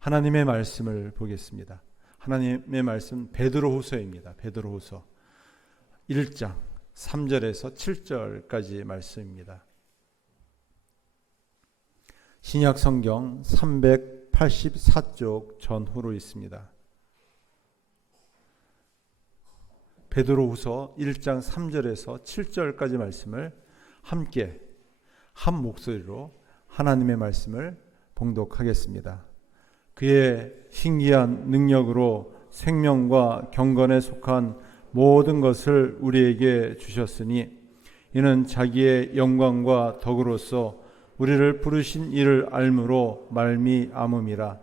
하나님의 말씀을 보겠습니다. 하나님의 말씀 베드로후서입니다. 베드로후서 1장 3절에서 7절까지 말씀입니다. 신약 성경 384쪽 전후로 있습니다. 베드로후서 1장 3절에서 7절까지 말씀을 함께 한 목소리로 하나님의 말씀을 봉독하겠습니다. 그의 신기한 능력으로 생명과 경건에 속한 모든 것을 우리에게 주셨으니 이는 자기의 영광과 덕으로서 우리를 부르신 이를 알므로 말미암음이라.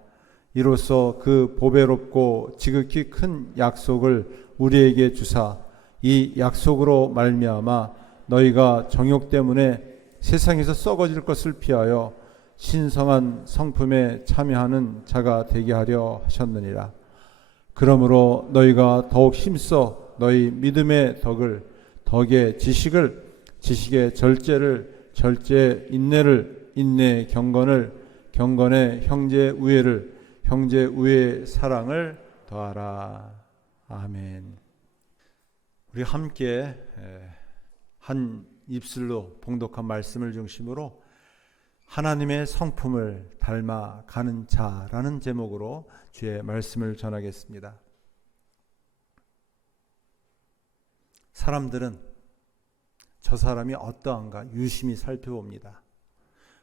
이로써 그 보배롭고 지극히 큰 약속을 우리에게 주사 이 약속으로 말미암아 너희가 정욕 때문에 세상에서 썩어질 것을 피하여 신성한 성품에 참여하는 자가 되게 하려 하셨느니라. 그러므로 너희가 더욱 힘써 너희 믿음의 덕의 지식을, 지식의 절제를, 절제의 인내를, 인내의 경건의 형제 우애를, 형제 우애의 사랑을 더하라. 아멘. 우리 함께 한 입술로 봉독한 말씀을 중심으로 하나님의 성품을 닮아가는 자라는 제목으로 주의 말씀을 전하겠습니다. 사람들은 저 사람이 어떠한가 유심히 살펴봅니다.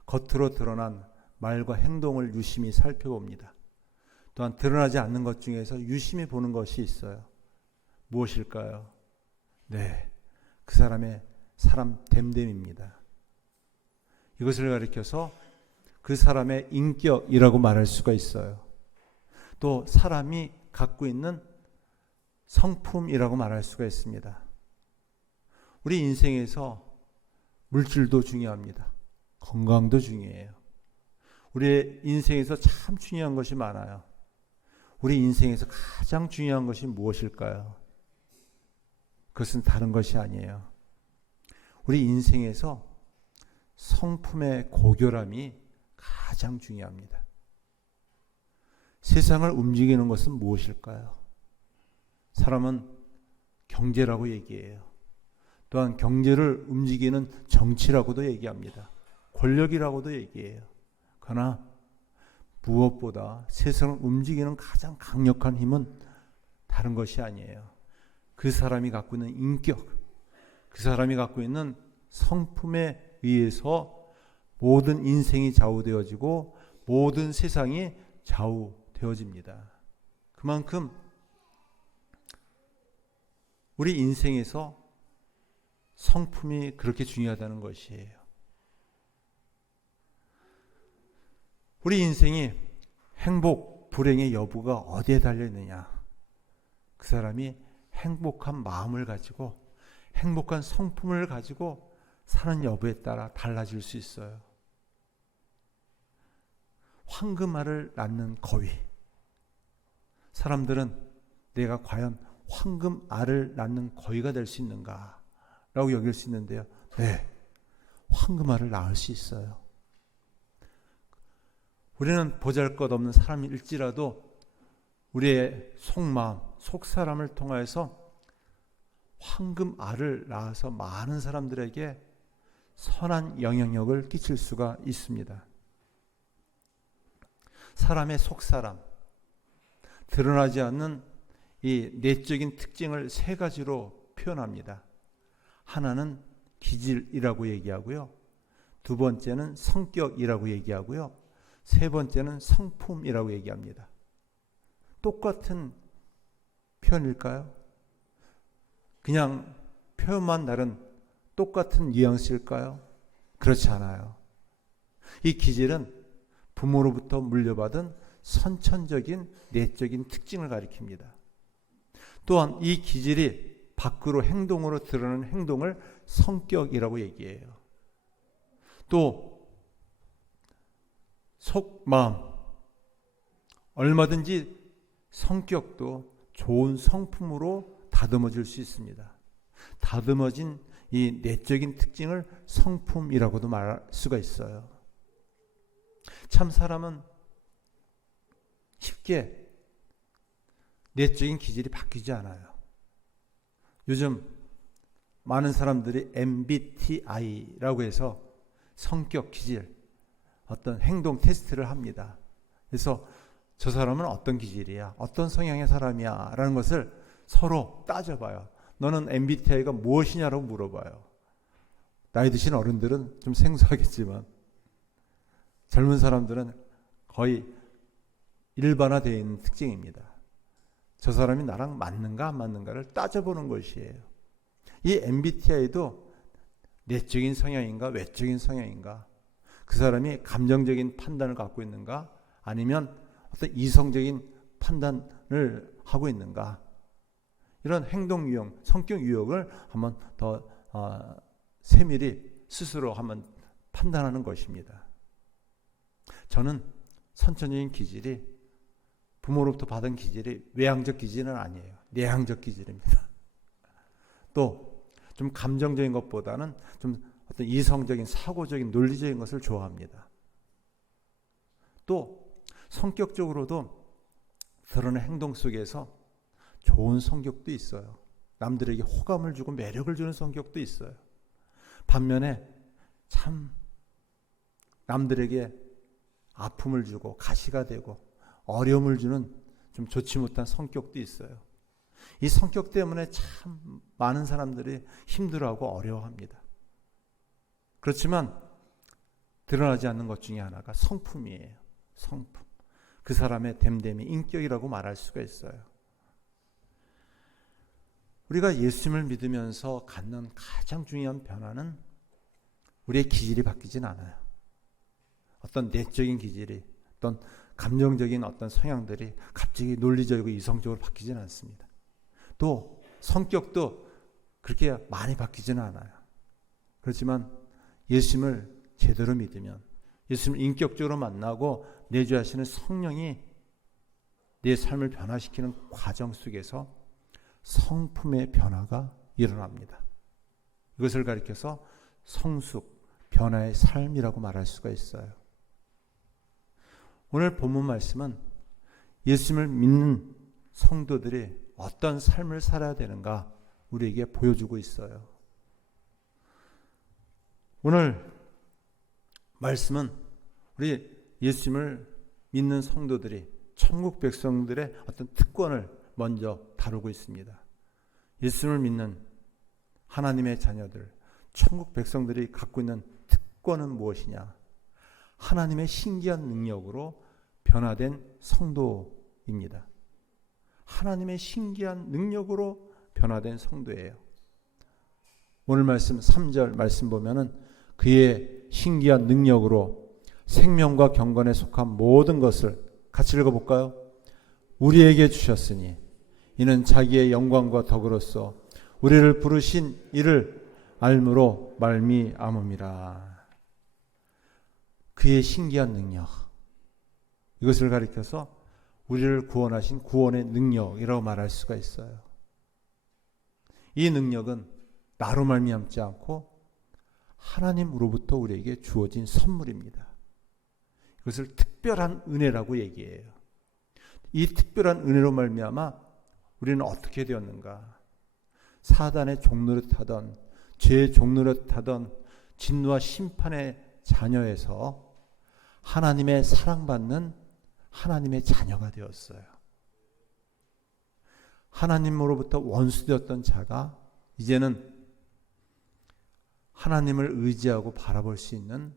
겉으로 드러난 말과 행동을 유심히 살펴봅니다. 또한 드러나지 않는 것 중에서 유심히 보는 것이 있어요. 무엇일까요? 네, 그 사람의 사람 됨됨입니다. 이것을 가리켜서 그 사람의 인격이라고 말할 수가 있어요. 또 사람이 갖고 있는 성품이라고 말할 수가 있습니다. 우리 인생에서 물질도 중요합니다. 건강도 중요해요. 우리의 인생에서 참 중요한 것이 많아요. 우리 인생에서 가장 중요한 것이 무엇일까요? 그것은 다른 것이 아니에요. 우리 인생에서 성품의 고결함이 가장 중요합니다. 세상을 움직이는 것은 무엇일까요? 사람은 경제라고 얘기해요. 또한 경제를 움직이는 정치라고도 얘기합니다. 권력이라고도 얘기해요. 그러나 무엇보다 세상을 움직이는 가장 강력한 힘은 다른 것이 아니에요. 그 사람이 갖고 있는 인격, 그 사람이 갖고 있는 성품에 의해서 모든 인생이 좌우되어지고 모든 세상이 좌우되어집니다. 그만큼 우리 인생에서 성품이 그렇게 중요하다는 것이에요. 우리 인생이 행복, 불행의 여부가 어디에 달려있느냐? 그 사람이 행복한 마음을 가지고 행복한 성품을 가지고 사는 여부에 따라 달라질 수 있어요. 황금알을 낳는 거위. 사람들은 내가 과연 황금알을 낳는 거위가 될 수 있는가? 라고 여길 수 있는데요. 네, 황금알을 낳을 수 있어요. 우리는 보잘것없는 사람일지라도 우리의 속마음, 속사람을 통해서 황금알을 낳아서 많은 사람들에게 선한 영향력을 끼칠 수가 있습니다. 사람의 속사람, 드러나지 않는 이 내적인 특징을 세 가지로 표현합니다. 하나는 기질이라고 얘기하고요. 두 번째는 성격이라고 얘기하고요. 세 번째는 성품이라고 얘기합니다. 똑같은 표현일까요? 그냥 표현만 다른 똑같은 뉘앙스일까요? 그렇지 않아요. 이 기질은 부모로부터 물려받은 선천적인 내적인 특징을 가리킵니다. 또한 이 기질이 밖으로 행동으로 드러나는 행동을 성격이라고 얘기해요. 또 속마음, 얼마든지 성격도 좋은 성품으로 다듬어질 수 있습니다. 다듬어진 이 내적인 특징을 성품이라고도 말할 수가 있어요. 참 사람은 쉽게 내적인 기질이 바뀌지 않아요. 요즘 많은 사람들이 MBTI라고 해서 성격 기질, 어떤 행동 테스트를 합니다. 그래서 저 사람은 어떤 기질이야, 어떤 성향의 사람이야 라는 것을 서로 따져봐요. 너는 MBTI가 무엇이냐라고 물어봐요. 나이 드신 어른들은 좀 생소하겠지만 젊은 사람들은 거의 일반화되어 있는 특징입니다. 저 사람이 나랑 맞는가 안 맞는가를 따져보는 것이에요. 이 MBTI도 내적인 성향인가 외적인 성향인가, 그 사람이 감정적인 판단을 갖고 있는가 아니면 어떤 이성적인 판단을 하고 있는가, 이런 행동 유형, 성격 유형을 한번 더 세밀히 스스로 한번 판단하는 것입니다. 저는 선천적인 기질이, 부모로부터 받은 기질이 외향적 기질은 아니에요. 내향적 기질입니다. 또 좀 감정적인 것보다는 좀 어떤 이성적인, 사고적인, 논리적인 것을 좋아합니다. 또 성격적으로도 드러나는 행동 속에서 좋은 성격도 있어요. 남들에게 호감을 주고 매력을 주는 성격도 있어요. 반면에 참 남들에게 아픔을 주고 가시가 되고 어려움을 주는 좀 좋지 못한 성격도 있어요. 이 성격 때문에 참 많은 사람들이 힘들어하고 어려워합니다. 그렇지만 드러나지 않는 것 중에 하나가 성품이에요. 성품. 그 사람의 됨됨이, 인격이라고 말할 수가 있어요. 우리가 예수님을 믿으면서 갖는 가장 중요한 변화는 우리의 기질이 바뀌진 않아요. 어떤 내적인 기질이, 어떤 감정적인 어떤 성향들이 갑자기 논리적이고 이성적으로 바뀌지는 않습니다. 또 성격도 그렇게 많이 바뀌지는 않아요. 그렇지만 예수님을 제대로 믿으면, 예수님을 인격적으로 만나고 내주하시는 성령이 내 삶을 변화시키는 과정 속에서 성품의 변화가 일어납니다. 이것을 가리켜서 성숙, 변화의 삶이라고 말할 수가 있어요. 오늘 본문 말씀은 예수님을 믿는 성도들이 어떤 삶을 살아야 되는가 우리에게 보여주고 있어요. 오늘 말씀은 우리 예수님을 믿는 성도들이 천국 백성들의 어떤 특권을 먼저 다루고 있습니다. 예수님을 믿는 하나님의 자녀들, 천국 백성들이 갖고 있는 특권은 무엇이냐? 하나님의 신기한 능력으로 변화된 성도입니다. 하나님의 신기한 능력으로 변화된 성도예요. 오늘 말씀 3절 말씀 보면은 그의 신기한 능력으로 생명과 경건에 속한 모든 것을 같이 읽어볼까요? 우리에게 주셨으니 이는 자기의 영광과 덕으로서 우리를 부르신 이를 알므로 말미암음이라. 그의 신기한 능력, 이것을 가리켜서 우리를 구원하신 구원의 능력이라고 말할 수가 있어요. 이 능력은 나로 말미암지 않고 하나님으로부터 우리에게 주어진 선물입니다. 이것을 특별한 은혜라고 얘기해요. 이 특별한 은혜로 말미암아 우리는 어떻게 되었는가? 사단의 종노릇하던, 죄의 종노릇하던 진노와 심판의 자녀에서 하나님의 사랑받는 하나님의 자녀가 되었어요. 하나님으로부터 원수되었던 자가 이제는 하나님을 의지하고 바라볼 수 있는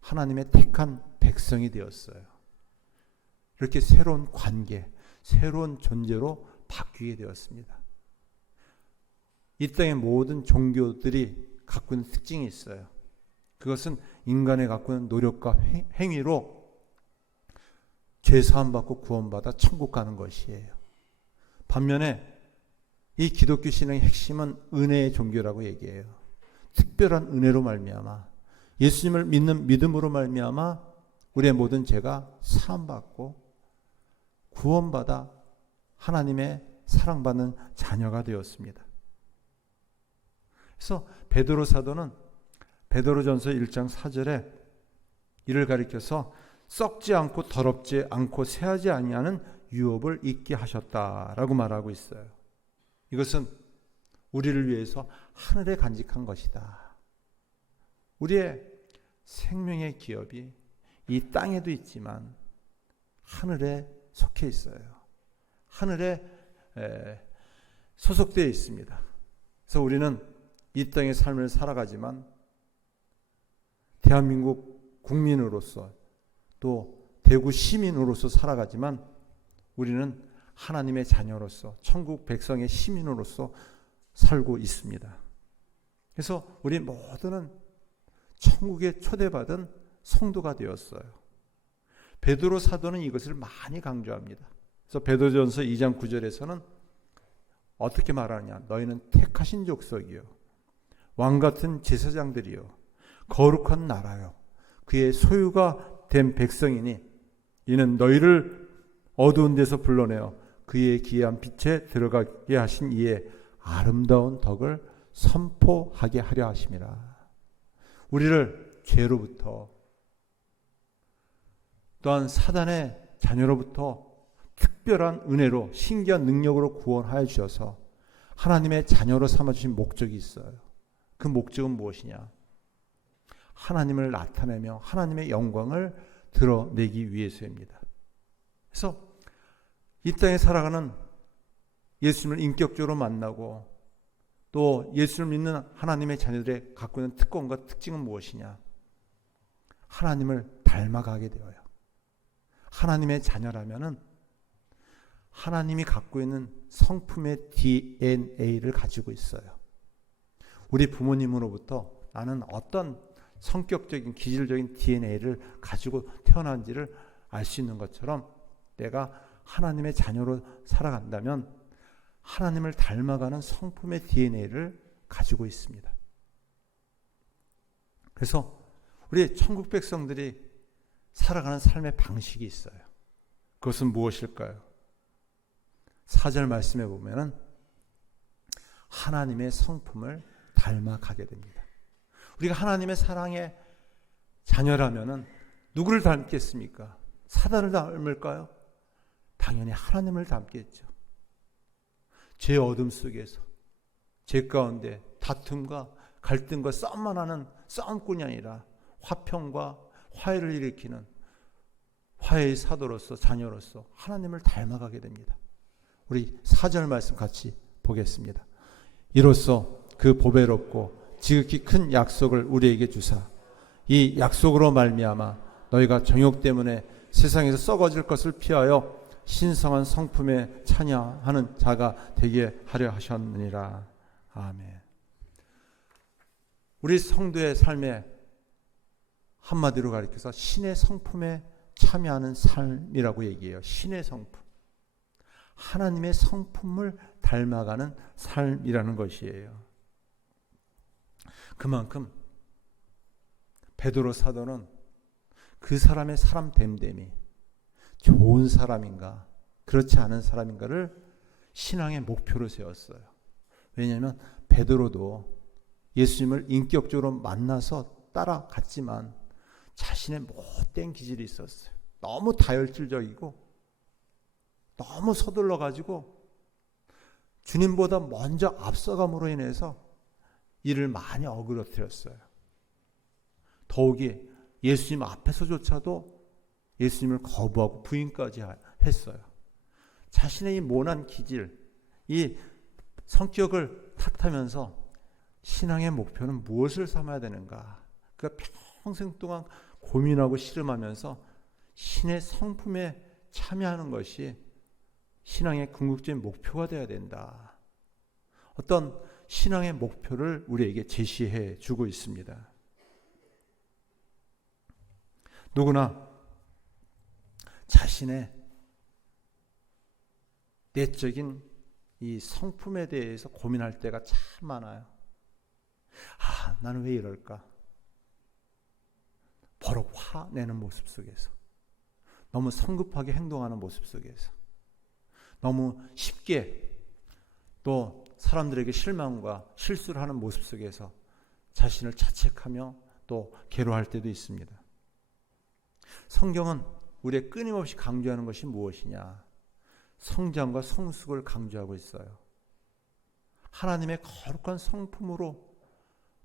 하나님의 택한 백성이 되었어요. 이렇게 새로운 관계, 새로운 존재로 바뀌게 되었습니다. 이 땅의 모든 종교들이 갖고 있는 특징이 있어요. 그것은 인간의 갖고 있는 노력과 행위로 죄 사함 받고 구원받아 천국 가는 것이에요. 반면에 이 기독교 신앙의 핵심은 은혜의 종교라고 얘기해요. 특별한 은혜로 말미암아, 예수님을 믿는 믿음으로 말미암아 우리의 모든 죄가 사함 받고 구원받아 하나님의 사랑받는 자녀가 되었습니다. 그래서 베드로 사도는 베드로전서 1장 4절에 이를 가리켜서 썩지 않고 더럽지 않고 새하지 아니하는 유업을 잊게 하셨다라고 말하고 있어요. 이것은 우리를 위해서 하늘에 간직한 것이다. 우리의 생명의 기업이 이 땅에도 있지만 하늘에 속해 있어요. 하늘에 소속되어 있습니다. 그래서 우리는 이 땅의 삶을 살아가지만 대한민국 국민으로서 또 대구 시민으로서 살아가지만 우리는 하나님의 자녀로서 천국 백성의 시민으로서 살고 있습니다. 그래서 우리 모두는 천국에 초대받은 성도가 되었어요. 베드로 사도는 이것을 많이 강조합니다. 그래서 베드로전서 2장 9절에서는 어떻게 말하느냐? 너희는 택하신 족속이요 왕같은 제사장들이요 거룩한 나라요 그의 소유가 된 백성이니 이는 너희를 어두운 데서 불러내어 그의 기이한 빛에 들어가게 하신 이의 아름다운 덕을 선포하게 하려 하심이라. 우리를 죄로부터 또한 사단의 자녀로부터 특별한 은혜로 신기한 능력으로 구원하여 주셔서 하나님의 자녀로 삼아주신 목적이 있어요. 그 목적은 무엇이냐? 하나님을 나타내며 하나님의 영광을 드러내기 위해서입니다. 그래서 이 땅에 살아가는 예수님을 인격적으로 만나고 또 예수를 믿는 하나님의 자녀들의 갖고 있는 특권과 특징은 무엇이냐? 하나님을 닮아가게 되어요. 하나님의 자녀라면은 하나님이 갖고 있는 성품의 DNA를 가지고 있어요. 우리 부모님으로부터 나는 어떤 성격적인 기질적인 DNA를 가지고 태어난지를 알 수 있는 것처럼 내가 하나님의 자녀로 살아간다면 하나님을 닮아가는 성품의 DNA를 가지고 있습니다. 그래서 우리 천국 백성들이 살아가는 삶의 방식이 있어요. 그것은 무엇일까요? 4절 말씀에 보면은 하나님의 성품을 닮아가게 됩니다. 우리가 하나님의 사랑의 자녀라면은 누구를 닮겠습니까? 사단을 닮을까요? 당연히 하나님을 닮겠죠. 죄 어둠 속에서 죄 가운데 다툼과 갈등과 싸움만 하는 싸움꾼이 아니라 화평과 화해를 일으키는 화해의 사도로서 자녀로서 하나님을 닮아가게 됩니다. 우리 4절 말씀 같이 보겠습니다. 이로써 그 보배롭고 지극히 큰 약속을 우리에게 주사 이 약속으로 말미암아 너희가 정욕 때문에 세상에서 썩어질 것을 피하여 신성한 성품에 찬양하는 자가 되게 하려 하셨느니라. 아멘. 우리 성도의 삶에 한마디로 가리켜서 신의 성품에 참여하는 삶이라고 얘기해요. 신의 성품. 하나님의 성품을 닮아가는 삶이라는 것이에요. 그만큼 베드로 사도는 그 사람의 사람 됨됨이 좋은 사람인가 그렇지 않은 사람인가를 신앙의 목표로 세웠어요. 왜냐하면 베드로도 예수님을 인격적으로 만나서 따라갔지만 자신의 못된 기질이 있었어요. 너무 다혈질적이고 너무 서둘러 가지고 주님보다 먼저 앞서감으로 인해서 이를 많이 어그러뜨렸어요. 더욱이 예수님 앞에서조차도 예수님을 거부하고 부인까지 했어요. 자신의 이 모난 기질, 이 성격을 탓하면서 신앙의 목표는 무엇을 삼아야 되는가? 그러니까 평생 동안 고민하고 씨름하면서 신의 성품에 참여하는 것이 신앙의 궁극적인 목표가 되어야 된다. 어떤 신앙의 목표를 우리에게 제시해 주고 있습니다. 누구나 자신의 내적인 이 성품에 대해서 고민할 때가 참 많아요. 나는 왜 이럴까? 버럭 화내는 모습 속에서, 너무 성급하게 행동하는 모습 속에서, 너무 쉽게 또 사람들에게 실망과 실수를 하는 모습 속에서 자신을 자책하며 또 괴로워할 때도 있습니다. 성경은 우리의 끊임없이 강조하는 것이 무엇이냐? 성장과 성숙을 강조하고 있어요. 하나님의 거룩한 성품으로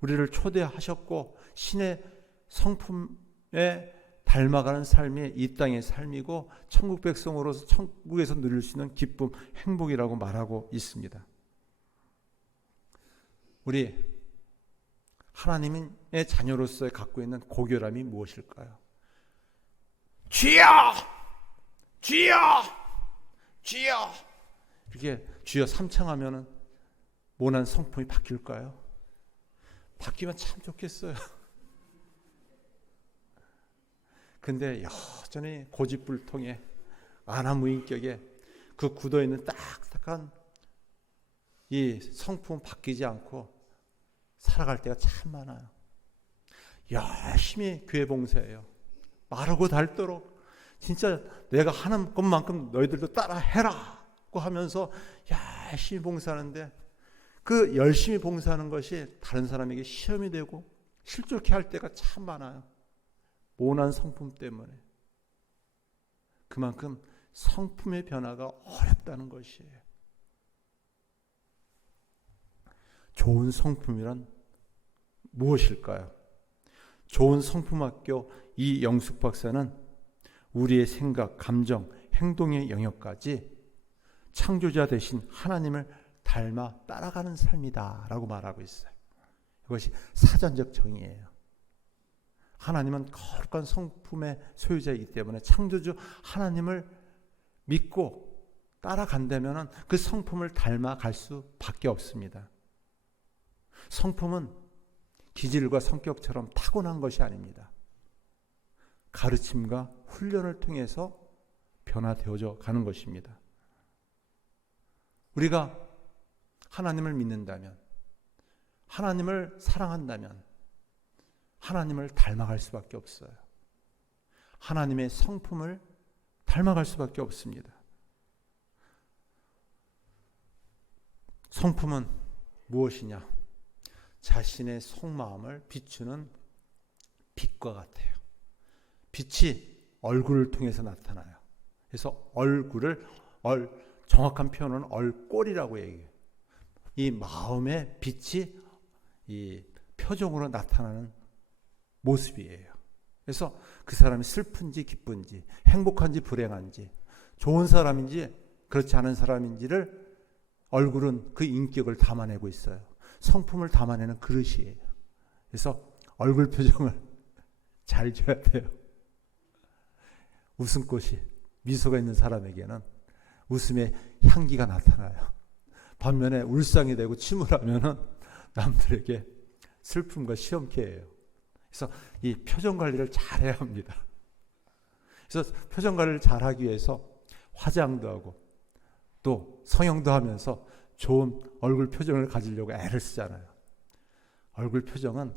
우리를 초대하셨고 신의 성품에 닮아가는 삶이 이 땅의 삶이고 천국 백성으로서 천국에서 누릴 수 있는 기쁨, 행복이라고 말하고 있습니다. 우리 하나님의 자녀로서 갖고 있는 고결함이 무엇일까요? 주여! 주여! 주여! 이렇게 주여 삼창하면은 모난 성품이 바뀔까요? 바뀌면 참 좋겠어요. 근데 여전히 고집불통에 안하무인격에 그 굳어있는 딱딱한 이 성품은 바뀌지 않고 살아갈 때가 참 많아요. 열심히 교회 봉사해요. 마르고 닳도록 진짜 내가 하는 것만큼 너희들도 따라 해라고 하면서 열심히 봉사하는데 그 열심히 봉사하는 것이 다른 사람에게 시험이 되고 실족해 할 때가 참 많아요. 모난 성품 때문에. 그만큼 성품의 변화가 어렵다는 것이에요. 좋은 성품이란 무엇일까요? 좋은 성품학교 이영숙 박사는 우리의 생각, 감정, 행동의 영역까지 창조자 되신 하나님을 닮아 따라가는 삶이다 라고 말하고 있어요. 이것이 사전적 정의예요. 하나님은 거룩한 성품의 소유자이기 때문에 창조주 하나님을 믿고 따라간다면 그 성품을 닮아갈 수밖에 없습니다. 성품은 기질과 성격처럼 타고난 것이 아닙니다. 가르침과 훈련을 통해서 변화되어져 가는 것입니다. 우리가 하나님을 믿는다면, 하나님을 사랑한다면 하나님을 닮아갈 수밖에 없어요. 하나님의 성품을 닮아갈 수밖에 없습니다. 성품은 무엇이냐? 자신의 속마음을 비추는 빛과 같아요. 빛이 얼굴을 통해서 나타나요. 그래서 얼굴을 정확한 표현은 얼꼴이라고 얘기해요. 이 마음의 빛이 이 표정으로 나타나는 모습이에요. 그래서 그 사람이 슬픈지 기쁜지 행복한지 불행한지 좋은 사람인지 그렇지 않은 사람인지를 얼굴은 그 인격을 담아내고 있어요. 성품을 담아내는 그릇이에요. 그래서 얼굴 표정을 잘 줘야 돼요. 웃음꽃이 미소가 있는 사람에게는 웃음의 향기가 나타나요. 반면에 울상이 되고 침울하면은 남들에게 슬픔과 시험케예요. 그래서 이 표정 관리를 잘해야 합니다. 그래서 표정 관리를 잘하기 위해서 화장도 하고 또 성형도 하면서 좋은 얼굴 표정을 가지려고 애를 쓰잖아요. 얼굴 표정은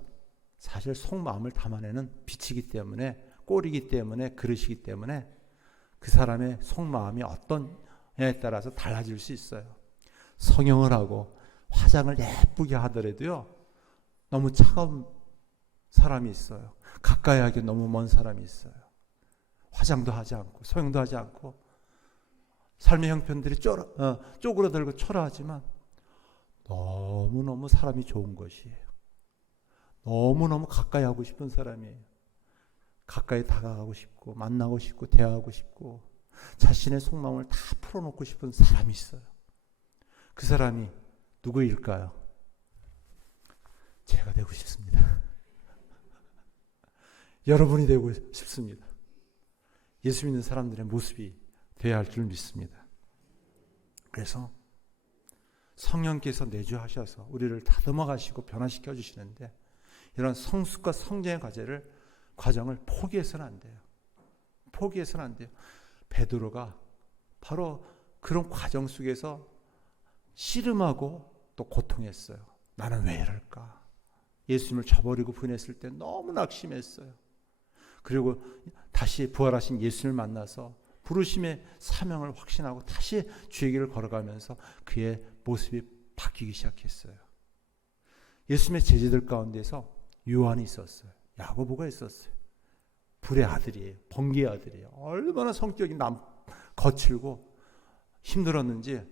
사실 속마음을 담아내는 빛이기 때문에 꼴이기 때문에 그릇이기 때문에 그 사람의 속마음이 어떤냐에 따라서 달라질 수 있어요. 성형을 하고 화장을 예쁘게 하더라도요. 너무 차가운 사람이 있어요. 가까이 하기 너무 먼 사람이 있어요. 화장도 하지 않고 성형도 하지 않고 삶의 형편들이 쪼그라들고 초라하지만 너무너무 사람이 좋은 것이에요. 너무너무 가까이 하고 싶은 사람이에요. 가까이 다가가고 싶고 만나고 싶고 대화하고 싶고 자신의 속마음을 다 풀어놓고 싶은 사람이 있어요. 그 사람이 누구일까요? 제가 되고 싶습니다. 여러분이 되고 싶습니다. 예수 믿는 사람들의 모습이 되어야 할 줄 믿습니다. 그래서 성령께서 내주하셔서 우리를 다듬어 가시고 변화시켜 주시는데 이런 성숙과 성장의 과정을 포기해서는 안 돼요. 포기해서는 안 돼요. 베드로가 바로 그런 과정 속에서 씨름하고 또 고통했어요. 나는 왜 이럴까? 예수님을 저버리고 부인했을 때 너무 낙심했어요. 그리고 다시 부활하신 예수님을 만나서 부르심의 사명을 확신하고 다시 주의 길을 걸어가면서 그의 모습이 바뀌기 시작했어요. 예수님의 제자들 가운데서 요한이 있었어요. 야고보가 있었어요. 불의 아들이에요. 번개의 아들이에요. 얼마나 성격이 거칠고 힘들었는지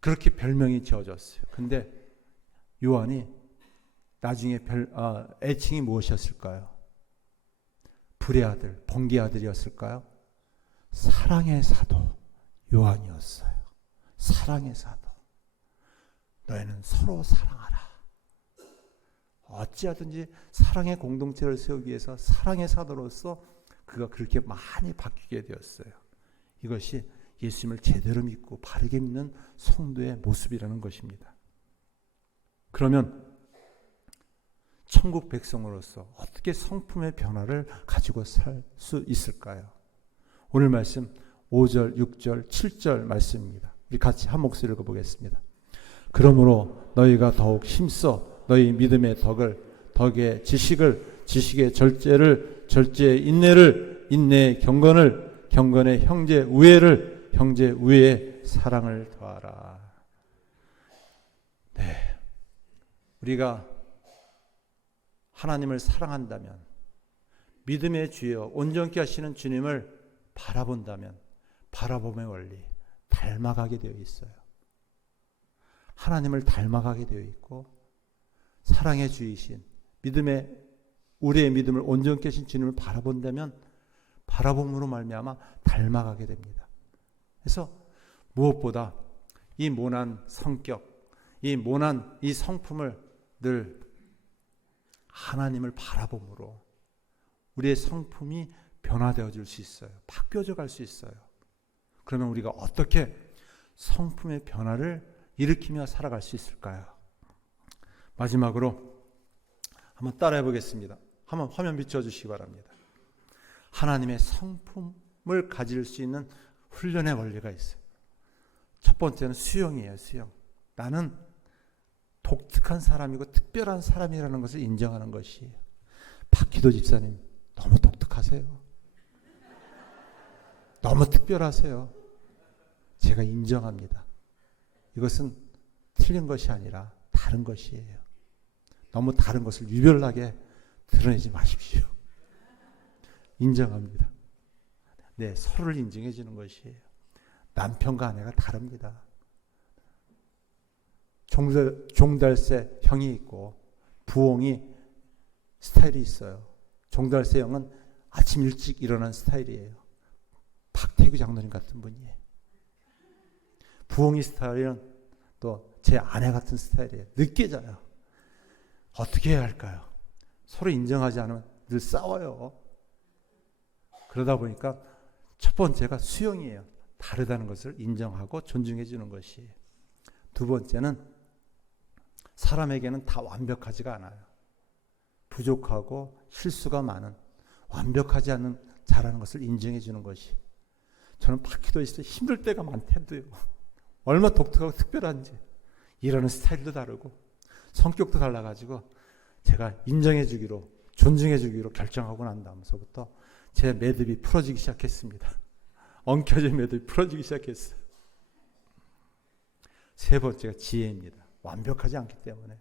그렇게 별명이 지어졌어요. 근데 요한이 나중에 애칭이 무엇이었을까요? 불의 아들, 번개의 아들이었을까요? 사랑의 사도 요한이었어요. 사랑의 사도. 너희는 서로 사랑하라. 어찌하든지 사랑의 공동체를 세우기 위해서 사랑의 사도로서 그가 그렇게 많이 바뀌게 되었어요. 이것이 예수님을 제대로 믿고 바르게 믿는 성도의 모습이라는 것입니다. 그러면 천국 백성으로서 어떻게 성품의 변화를 가지고 살 수 있을까요? 오늘 말씀 5절, 6절, 7절 말씀입니다. 우리 같이 한 목소리 읽어보겠습니다. 그러므로 너희가 더욱 힘써 너희 믿음의 덕의 지식의 절제를, 절제의 인내를, 인내의 경건을, 경건의 형제 우애를, 형제 우애의 사랑을 더하라. 네, 우리가 하나님을 사랑한다면, 믿음의 주여 온전케 하시는 주님을 바라본다면 바라봄의 원리 닮아가게 되어 있어요. 하나님을 닮아가게 되어 있고 사랑의 주이신 우리의 믿음을 온전케 하신 주님을 바라본다면 바라봄으로 말미암아 닮아가게 됩니다. 그래서 무엇보다 이 모난 성격, 이 모난 이 성품을 늘 하나님을 바라봄으로 우리의 성품이 변화되어 줄 수 있어요. 바뀌어져 갈 수 있어요. 그러면 우리가 어떻게 성품의 변화를 일으키며 살아갈 수 있을까요? 마지막으로 한번 따라해 보겠습니다. 한번 화면 비춰주시기 바랍니다. 하나님의 성품을 가질 수 있는 훈련의 원리가 있어요. 첫 번째는 수용이에요. 수용. 나는 독특한 사람이고 특별한 사람이라는 것을 인정하는 것이에요. 박기도 집사님 너무 독특하세요. 너무 특별하세요. 제가 인정합니다. 이것은 틀린 것이 아니라 다른 것이에요. 너무 다른 것을 유별나게 드러내지 마십시오. 인정합니다. 네, 서로를 인정해 주는 것이에요. 남편과 아내가 다릅니다. 종달새 형이 있고 부엉이 스타일이 있어요. 종달새 형은 아침 일찍 일어나는 스타일이에요. 박태규 장로님 같은 분이에요. 부엉이 스타일은 또 제 아내 같은 스타일이에요. 늦게 자요. 어떻게 해야 할까요? 서로 인정하지 않으면 늘 싸워요. 그러다 보니까 첫 번째가 수용이에요. 다르다는 것을 인정하고 존중해 주는 것이에요. 두 번째는 사람에게는 다 완벽하지가 않아요. 부족하고 실수가 많은, 완벽하지 않는 자라는 것을 인정해 주는 것이. 저는 박기도에서 힘들 때가 많대도요. 얼마나 독특하고 특별한지. 일하는 스타일도 다르고 성격도 달라가지고 제가 인정해 주기로, 존중해 주기로 결정하고 난 다음서부터 제 매듭이 풀어지기 시작했습니다. 엉켜진 매듭이 풀어지기 시작했어요. 세 번째가 지혜입니다. 완벽하지 않기 때문에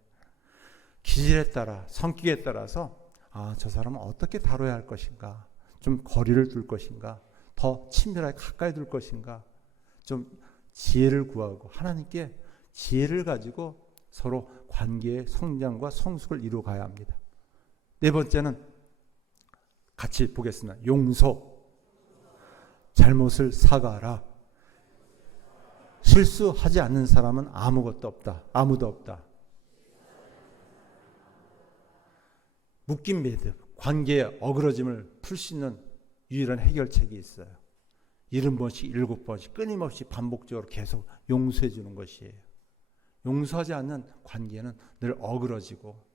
기질에 따라, 성격에 따라서 저 사람은 어떻게 다뤄야 할 것인가, 좀 거리를 둘 것인가, 더 친밀하게 가까이 둘 것인가, 좀 지혜를 구하고 하나님께 지혜를 가지고 서로 관계의 성장과 성숙을 이루어가야 합니다. 네 번째는 같이 보겠습니다. 용서. 잘못을 사과하라. 실수하지 않는 사람은 아무것도 없다. 아무도 없다. 묶인 매듭, 관계의 어그러짐을 풀 수 있는 유일한 해결책이 있어요. 70번씩 7번씩 끊임없이 반복적으로 계속 용서해 주는 것이에요. 용서하지 않는 관계는 늘 어그러지고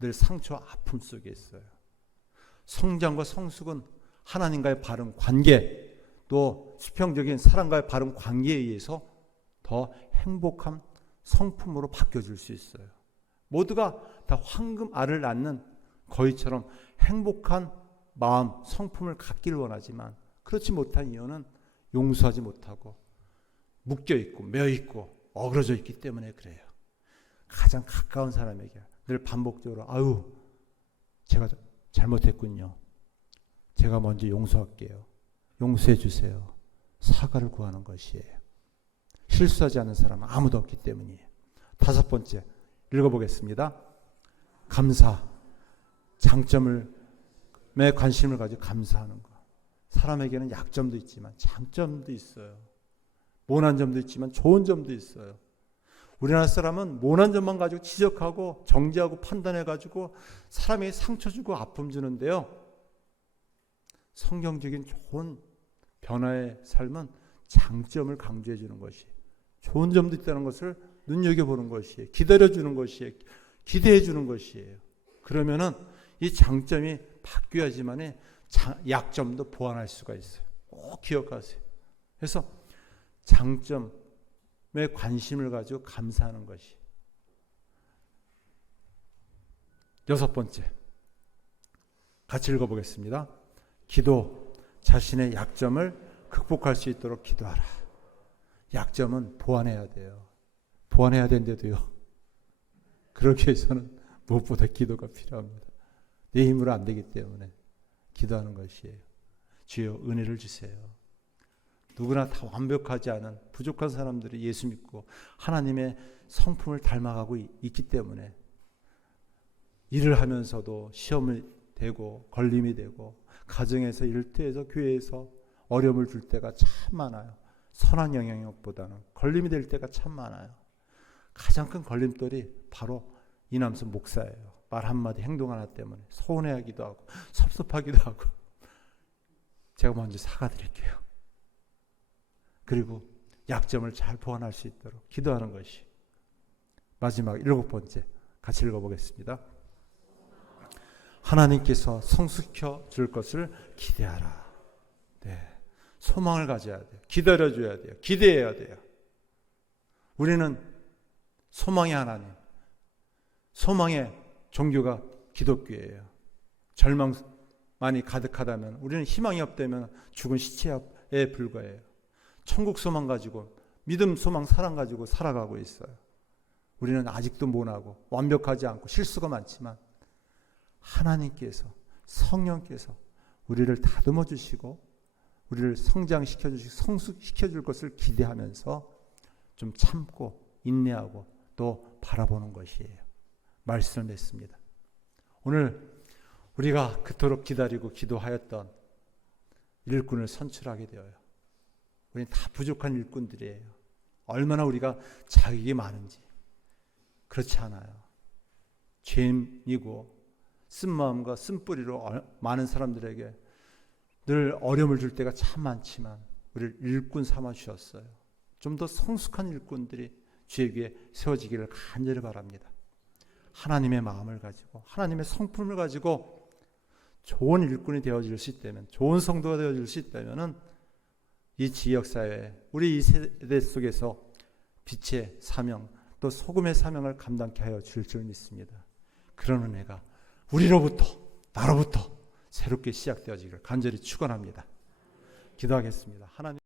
늘 상처와 아픔 속에 있어요. 성장과 성숙은 하나님과의 바른 관계, 또 수평적인 사람과의 바른 관계에 의해서 더 행복한 성품으로 바뀌어질 수 있어요. 모두가 다 황금알을 낳는 거위처럼 행복한 마음, 성품을 갖기를 원하지만 그렇지 못한 이유는 용서하지 못하고 묶여있고 매여있고 어그러져 있기 때문에 그래요. 가장 가까운 사람에게 늘 반복적으로 제가 잘못했군요. 제가 먼저 용서할게요. 용서해 주세요. 사과를 구하는 것이에요. 실수하지 않는 사람은 아무도 없기 때문이에요. 다섯 번째 읽어보겠습니다. 감사. 장점에 관심을 가지고 감사하는 것. 사람에게는 약점도 있지만 장점도 있어요. 모난 점도 있지만 좋은 점도 있어요. 우리나라 사람은 모난 점만 가지고 지적하고 정죄하고 판단해가지고 사람에게 상처 주고 아픔 주는데요. 성경적인 좋은 변화의 삶은 장점을 강조해 주는 것이, 좋은 점도 있다는 것을 눈여겨보는 것이에요. 기다려주는 것이에요. 기대해 주는 것이에요. 그러면은 이 장점이 바뀌어야지만 약점도 보완할 수가 있어요. 꼭 기억하세요. 그래서 장점에 관심을 가지고 감사하는 것이. 여섯 번째, 같이 읽어보겠습니다. 기도. 자신의 약점을 극복할 수 있도록 기도하라. 약점은 보완해야 돼요. 보완해야 되는데도요, 그러기 위해서는 무엇보다 기도가 필요합니다. 내 힘으로 안 되기 때문에 기도하는 것이에요. 주여 은혜를 주세요. 누구나 다 완벽하지 않은 부족한 사람들이 예수 믿고 하나님의 성품을 닮아가고 있기 때문에 일을 하면서도 시험을 대고 걸림이 되고 가정에서 일터에서 교회에서 어려움을 줄 때가 참 많아요. 선한 영향력보다는 걸림이 될 때가 참 많아요. 가장 큰 걸림돌이 바로 이남순 목사예요. 말 한마디 행동 하나 때문에 서운해하기도 하고 섭섭하기도 하고. 제가 먼저 사과드릴게요. 그리고 약점을 잘 보완할 수 있도록 기도하는 것이. 마지막 일곱 번째, 같이 읽어보겠습니다. 하나님께서 성숙혀 줄 것을 기대하라. 네, 소망을 가져야 돼요. 기다려줘야 돼요. 기대해야 돼요. 우리는 소망의 하나님, 소망의 종교가 기독교예요. 절망만이 가득하다면, 우리는 희망이 없다면 죽은 시체에 불과해요. 천국 소망 가지고, 믿음, 소망, 사랑 가지고 살아가고 있어요. 우리는 아직도 모나고 완벽하지 않고 실수가 많지만 하나님께서, 성령께서 우리를 다듬어 주시고 우리를 성장시켜 주시고 성숙시켜 줄 것을 기대하면서 좀 참고 인내하고 또 바라보는 것이에요. 말씀을 맺습니다. 오늘 우리가 그토록 기다리고 기도하였던 일꾼을 선출하게 되어요. 우리는 다 부족한 일꾼들이에요. 얼마나 우리가 자격이 많은지. 그렇지 않아요. 죄인이고 쓴마음과 쓴뿌리로 많은 사람들에게 늘 어려움을 줄 때가 참 많지만 우리를 일꾼 삼아 주셨어요. 좀 더 성숙한 일꾼들이 주의 위에 세워지기를 간절히 바랍니다. 하나님의 마음을 가지고 하나님의 성품을 가지고 좋은 일꾼이 되어질 수 있다면, 좋은 성도가 되어질 수 있다면 이 지역사회, 우리 이 세대 속에서 빛의 사명 또 소금의 사명을 감당케 하여 줄 줄 믿습니다. 그런 은혜가 우리로부터, 나로부터 새롭게 시작되어지기를 간절히 축원합니다. 기도하겠습니다. 하나님.